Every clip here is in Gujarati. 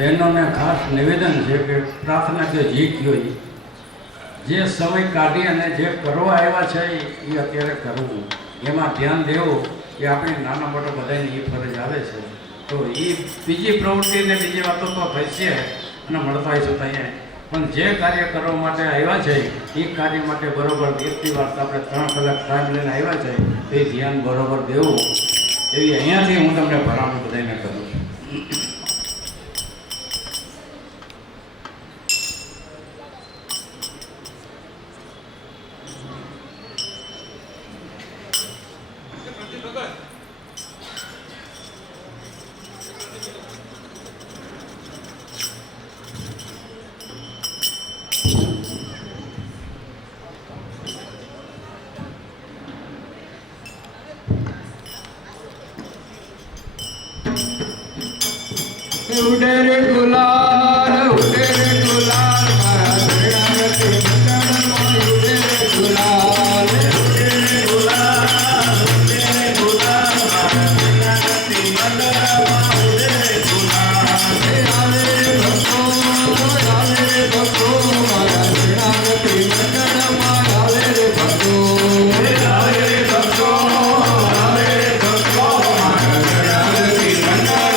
બહેનોને ખાસ નિવેદન છે કે પ્રાર્થના કે જે કયો જે સમય કાઢી અને જે કરવા આવ્યા છે એ અત્યારે કરવું, એમાં ધ્યાન દેવું કે આપણે નાના મોટા બધાને એ ફરજ આવે છે. તો એ બીજી પ્રવૃત્તિ ને બીજી વાતો તો થશે અને મળતા હશું ત્યાં, પણ જે કાર્ય કરવા માટે આવ્યા છે એ કાર્ય માટે બરોબર વ્યક્તિ વાત આપણે 3 કલાક ટાઈમ લઈને આવ્યા છે તો એ ધ્યાન બરોબર દેવું, એવી અહીંયાથી હું તમને ભલામણ બધાને કરું છું. ઉડે રે ગુલાલ ઉડે રે ગુલાલ મારા ઘરડાને મંડળમાં ઉડે રે ગુલાલ ઉડે રે ગુલાલ ઉડે રે ગુલાલ મારા ઘરડાને મંડળમાં ઉડે રે ગુલાલ આવે ભક્તો મારા ઘરડાને મંડળમાં આવે રે ભક્તો આવે ભક્તો આવે ભક્તો મારા ઘરડાને મંડળમાં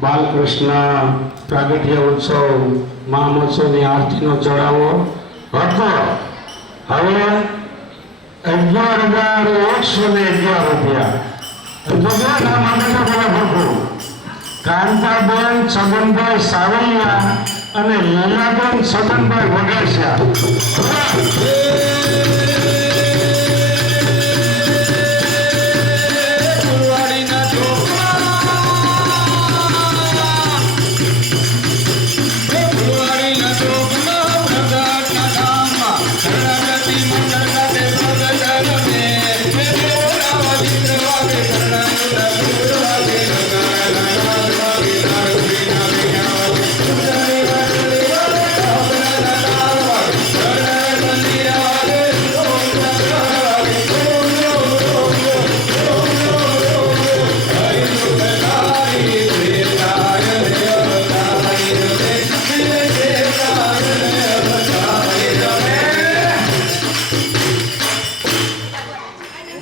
બાલકૃષ્ણ પ્રાગટ્ય ઉત્સવ મહામહોત્સવની આરતીનો ચડાવો હતો. હવે 11,111 રૂપિયા કાંતાબેન છગનભાઈ સાવલિયા અને લીલાબેન છગનભાઈ વગેસિયા.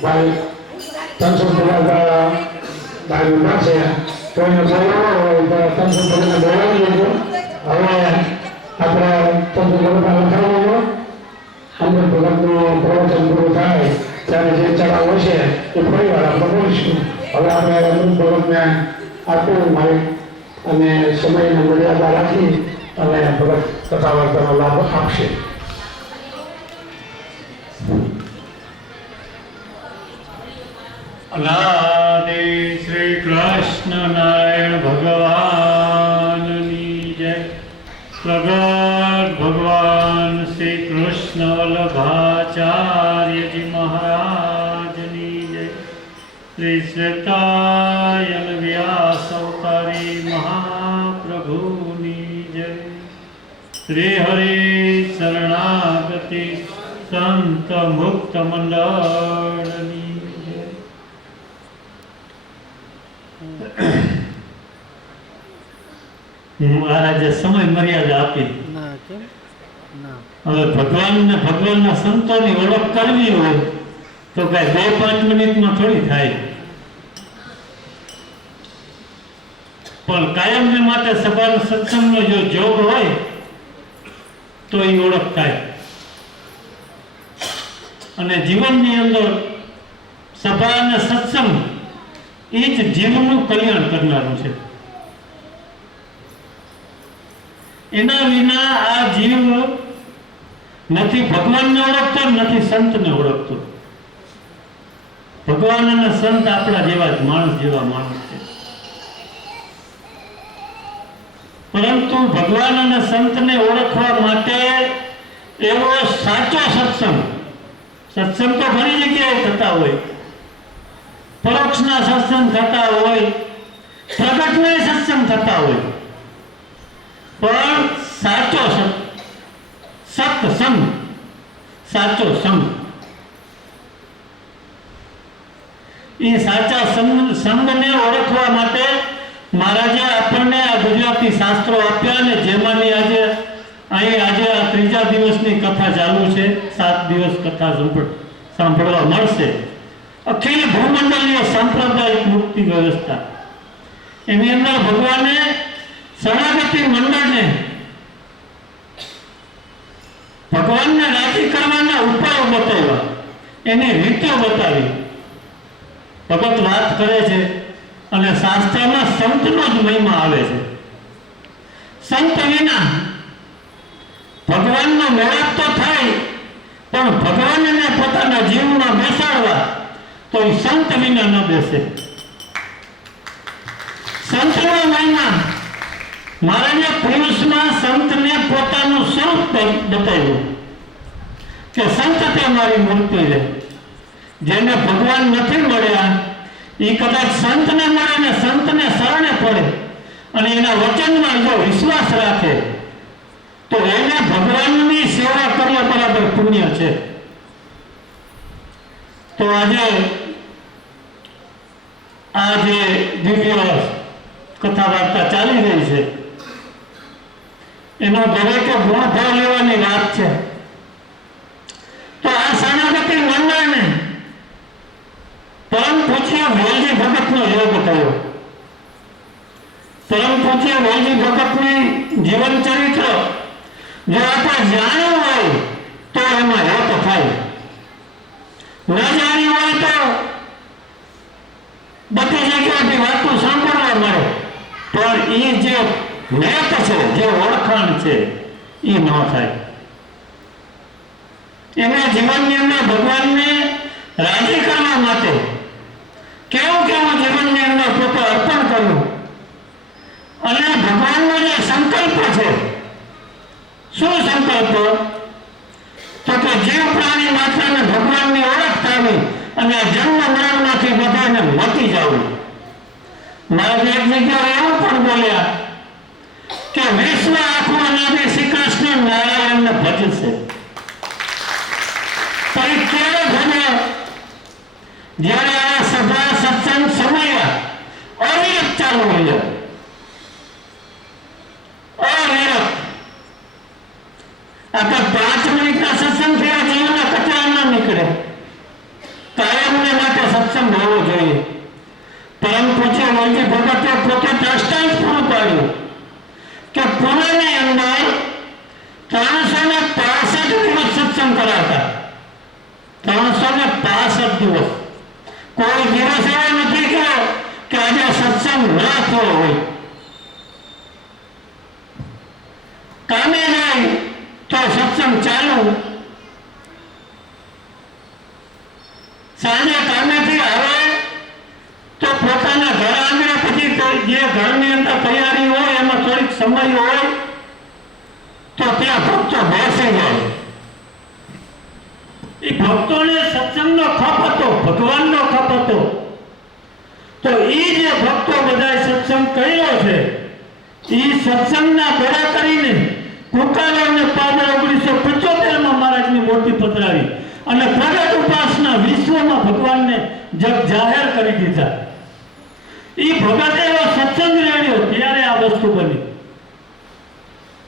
ભાઈ ત્રણસો ટકા ભાઈ ઉભા છે કોઈને બોલાવો હોય તો ત્રણસો ટકાને બોલાવી લેજો. હવે આપણે ત્રણસો ટકા લખાવવાનો અમૃત ભગતનું પ્રવચન પૂરું થાય ત્યારે જે ચડાવ હશે એ ફરીવાર આપણે બોલીશું. હવે આપણે અમૃત ભગતને આટલું મારી અને સમયની મર્યાદા રાખી અને ભગત કથા વાર્તાનો લાભ આપશે. અનાદિ શ્રી કૃષ્ણ નારાયણ ભગવાનની જય. પ્રગટ ભગવાન શ્રી કૃષ્ણ વલ્લભાચાર્યજી મહારાજની જય. શ્રી શ્વેતાયન વ્યાસ અવતારી મહાપ્રભુની જય. શ્રી હરિ શરણાગતિ સંત મુક્ત મંડળની જય. મહારાજે સમય મર્યાદા આપી. હવે ભગવાનના સંતોની ઓળખ કરવી હોય તો કઈ 2-5 મિનિટમાં થોડી થાય, પણ કાયમને માટે સભાનો સત્સંગનો જો જોગ હોય તો એ ઓળખ થાય. અને જીવનની અંદર સભા અને સત્સંગ એ જ જીવનનું કલ્યાણ કરનારું છે. એના વિના આ જીવ નથી ભગવાનને ઓળખતો, નથી સંતને ઓળખતો. ભગવાન અને સંત આપણા જેવા જ માણસ જેવા માણસ છે, પરંતુ ભગવાન અને સંતને ઓળખવા માટે એવો સાચો સત્સંગ તો ઘણી જગ્યાએ થતા હોય, પરોક્ષના સત્સંગ થતા હોય, પ્રગટના સત્સંગ થતા હોય, પણ સાચો સત્સંગ, સાચો સંગ, એ સાચા સંગને ઓળખવા માટે મહારાજે આપણને આ ગુજરાતી શાસ્ત્રો આપ્યા, અને જેમાંની આજે આ 3જા દિવસની કથા ચાલુ છે. 7 દિવસ કથા સાંભળવા મળશે. અખિલ ભૂમંડળીય સાંપ્રદાયિક મુક્તિ વ્યવસ્થા, એની અંદર ભગવાને શરણાગતિ મંડળને ભગવાનને રાજી કરવાના ઉપાયો બતાવ્યા, એની રીતો બતાવી. ભગત વાત કરે છે અને શાસ્ત્રમાં સંતનો જ મહિમા આવે છે. સંત વિના ભગવાનનો મેળાપ તો થાય, પણ ભગવાનને પોતાના જીવનમાં બેસાડવા તો એ સંત વિના ન બેસે. સંતનો મહિમા મહારાજે પુરુષમાં સંતને પોતાનું સ્વરૂપ બતાવ્યું કે સંત તે મારી મૂર્તિ છે. જેને ભગવાન નથી મળ્યા એ કદાચ સંતને મળે ને સંતને શરણે પડે અને એના વચનમાં જો વિશ્વાસ રાખે તો એને ભગવાનની સેવા કરવા બરાબર પુણ્ય છે. તો આજે આ જે દિવ્ય કથા વાર્તા ચાલી રહી છે એનો દરેકે ગુણભાવ લેવાની વાત છે. તો આ શરણાગતિ મંડળને પરમ પૂજ્ય વેલજી ભગતનો યોગ થયો. પરમ પૂજ્ય વેલજી ભગતની જીવન ચરિત્ર જો આપણે જાણ્યું હોય તો એમાં હેત થાય, ન જાણ્યું હોય તો બધી જગ્યાથી વાતો સાંભળવા મળે, પણ એ જે નેત છે, જે ઓળખાણ છે એ ન થાય. એના જીવનની અંદર ભગવાનને રાજી કરવા માટે કેવું જીવનની અંદર પોતે અર્પણ કર્યું, અને ભગવાનનો જે સંકલ્પ છે, શું સંકલ્પ? તો કે જીવ પ્રાણી માત્રને ભગવાનની ઓળખ થવી અને જન્મ મરણમાંથી બધાને મટી જવું. મારા એક જગ્યાએ એવું પણ બોલ્યા કે વિશ્વ આખું અનાદિ શ્રી કૃષ્ણ નારાયણને ભજશે. પણ ક્યારે ભજે? જ્યારે આ સભા સત્સંગ સમય અવિરત ચાલુ હોય, અવિરત. આપણે 5 મિનિટના સત્સંગ થયા જીવના કચરા ન નીકળે, કાયમને સત્સંગ હોવો જોઈએ. પરમ પૂજ્ય વલજી ભગતે પોતે દ્રષ્ટાંત પૂરું પાડ્યું કે પુણેની અંદર 365 દિવસ સત્સંગ કરાતા. 365 દિવસ. કોઈ દિવસ એવો નથી કે આજે સત્સંગ ન થયો હોય. કામે જાય તો સત્સંગ ચાલુ, સાંજે કામેથી આવે તો પોતાના ઘર આંગણે પછી જે ઘરની અંદર તૈયારી હોય એમાં થોડીક સમય હોય તો ત્યાં ભક્તો બેસી જાય. એ ભક્તોને સત્સંગનો ખપ હતો, ભગવાનનો ખપ હતો. તો એ જે ભક્તો બધા સત્સંગ કર્યો છે એ સત્સંગના ભેળા કરીને કુકાલને પાદર 1975 મહારાજની મૂર્તિ પધરાવી અને પ્રગટ ઉપાસના વિશ્વમાં ભગવાનને જગ જાહેર કરી દીધા. એ ભગતે એવો સત્સંગ રેડ્યો ત્યારે આ વસ્તુ બની.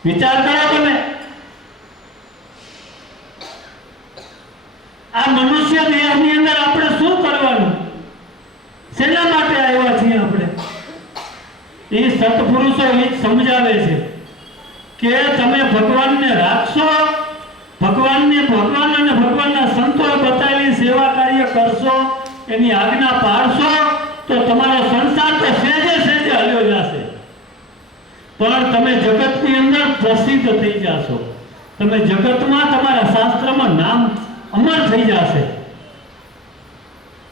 વિચાર કરો તમે, આ મનુષ્ય દેહની અંદર આપણે શું કરવાનું, શેના માટે આવ્યા છીએ આપણે? એ સત્પુરુષો એ સમજાવે છે કે તમે ભગવાનને રાખશો, ભગવાન અને ભગવાનના સંતોએ બતાવેલી સેવા કાર્ય કરશો, એની આજ્ઞા પાળશો તો તમારો સંસાર તો સહેજે સહેજે હલ્યો જશે, પણ તમે જગતની અંદર પ્રસિદ્ધ થઈ જશો. તમે જગતમાં તમારા શાસ્ત્રમાં નામ અમર થઈ જશે.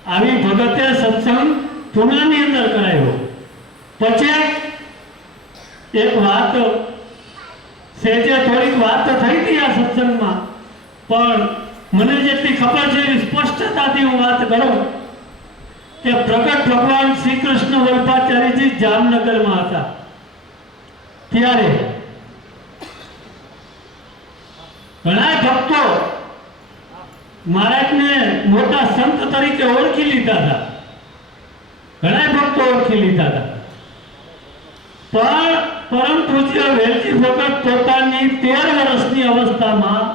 આવી ભગતે સત્સંગ પુનાની અંદર કરાયો. પછી એક વાત, સહેજે થોડીક વાત થઈ હતી આ સત્સંગમાં, પણ મને જેટલી ખબર છે એવી સ્પષ્ટતાથી હું વાત કરું કે પ્રગટ ભગવાન શ્રી કૃષ્ણ વલ્લભાચાર્યજી જામનગરમાં હતા ત્યારે ઘણા ભક્તો મહારાજને મોટા સંત તરીકે ઓળખી લીધા હતા. ઘણા ભક્તો ઓળખી લીધા હતા. પણ પરમ પૂજ્ય વેલજી ભગત પોતાની 13 વર્ષની અવસ્થામાં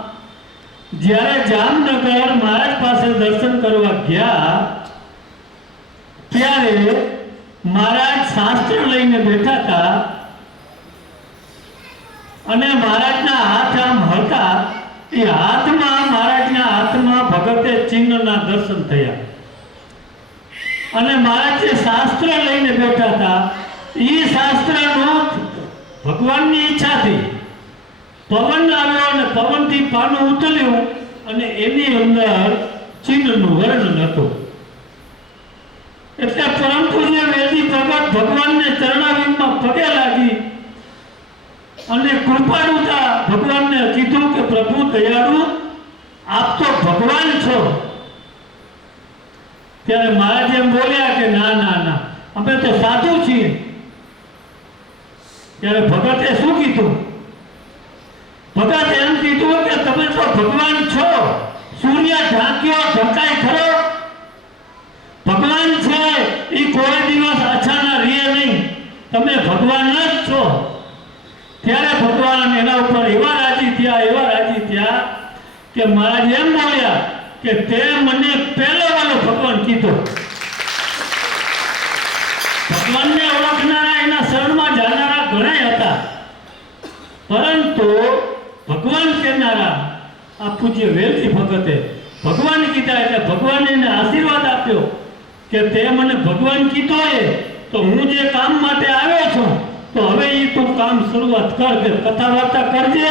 જ્યારે જામનગર મહારાજ પાસે દર્શન કરવા ગયા ત્યારે મહારાજ શાસ્ત્ર લઈને બેઠા હતા અને મહારાજના હાથ આમ હતા. એ હાથમાં, મહારાજના હાથમાં ભગતે ચિહ્નના દર્શન થયા અને મહારાજ જે શાસ્ત્ર લઈને બેઠા હતા એ શાસ્ત્રનું ભગવાનની ઈચ્છાથી પવન આવ્યો અને પવનથી પાનું ઉતર્યું અને એની અંદર ચિહ્નનું વર્ણન હતું. એટલે પરમ પૂજ્ય વેદી ભગત ભગવાનને ચરણારવિંદમાં પગે લાગી અને કૃપાળુતા ભગવાનને કીધું કે પ્રભુ દયાળુ, આપ તો ભગવાન છો. ત્યારે મહારાજ એમ બોલ્યા કે ના ના ના, અમે તો સાધુ છીએ. ત્યારે ભગતે શું કીધું? ભગત એમ કીધું કે તમે તો ભગવાન છો. સૂર્ય ઢાંક્યો ઢંકાય ખરો? ભગવાન છે એ કોઈ દિવસ અછાના રહે નહીં. તમે ભગવાન જ છો. ત્યારે ભગવાન એના ઉપર એવા રાજી થયા કે મહારાજ એમ બોલ્યા કે તે મને પહેલો વાળો ભગવાન કીધો. ભગવાનને ઓળખનારા, એના શરણમાં જાનારા ઘણા હતા, પરંતુ ભગવાન કહેનારા આ પૂજ્ય વેલજી ભગતે ભગવાન કીધા એટલે ભગવાને એને આશીર્વાદ આપ્યો કે તે મને ભગવાન કીધો તો હું જે કામ માટે આવ્યો છું તો હવે એ તું કામ શરૂઆત કરજે, કથા વાર્તા કરજે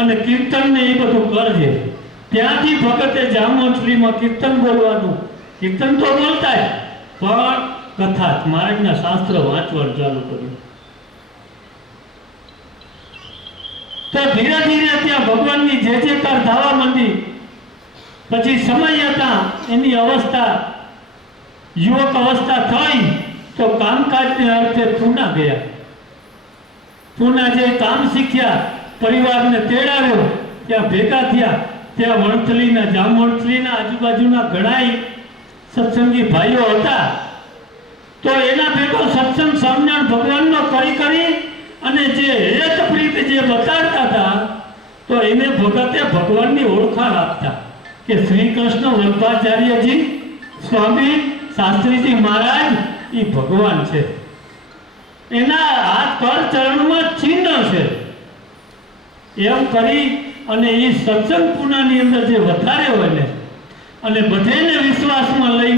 અને કીર્તન ને એ બધું કરજે. ત્યાંથી ભગતે જામવંથલીમાં કીર્તન બોલવાનું, કીર્તન તો બોલતા પણ કથા, મહારાજના શાસ્ત્ર વાંચવાનું ચાલુ કર્યું. તો ધીરે ધીરે ત્યાં ભગવાનની જે કાર થવા માંડી. પછી સમય હતા, એની અવસ્થા યુવક અવસ્થા થઈ તો કામકાજને અર્થે પૂના ગયા. પૂના જે કામ શીખ્યા, પરિવારને તેડાવ્યો, ત્યાં ભેગા થયા. ત્યાં વણથલીના, જામવંથલીના આજુબાજુના ઘણાય સત્સંગી ભાઈઓ હતા. તો એના ભેગો સત્સંગ સ્વામિનારાયણ ભગવાનનો કરી અને જે હેત પ્રીત જે બતાડતા હતા તો એને ભગતે ભગવાનની ઓળખાણ આપતા કે શ્રી કૃષ્ણ વલ્લભાચાર્યજી સ્વામી શાસ્ત્રીજી મહારાજ એ ભગવાન છે, એના હાથ પર ચરણમાં ચિહ્ન છે. એમ કરી અને એ સત્સંગ પૂનાની અંદર જે વધારે હોય ને અને બધેને વિશ્વાસમાં લઈ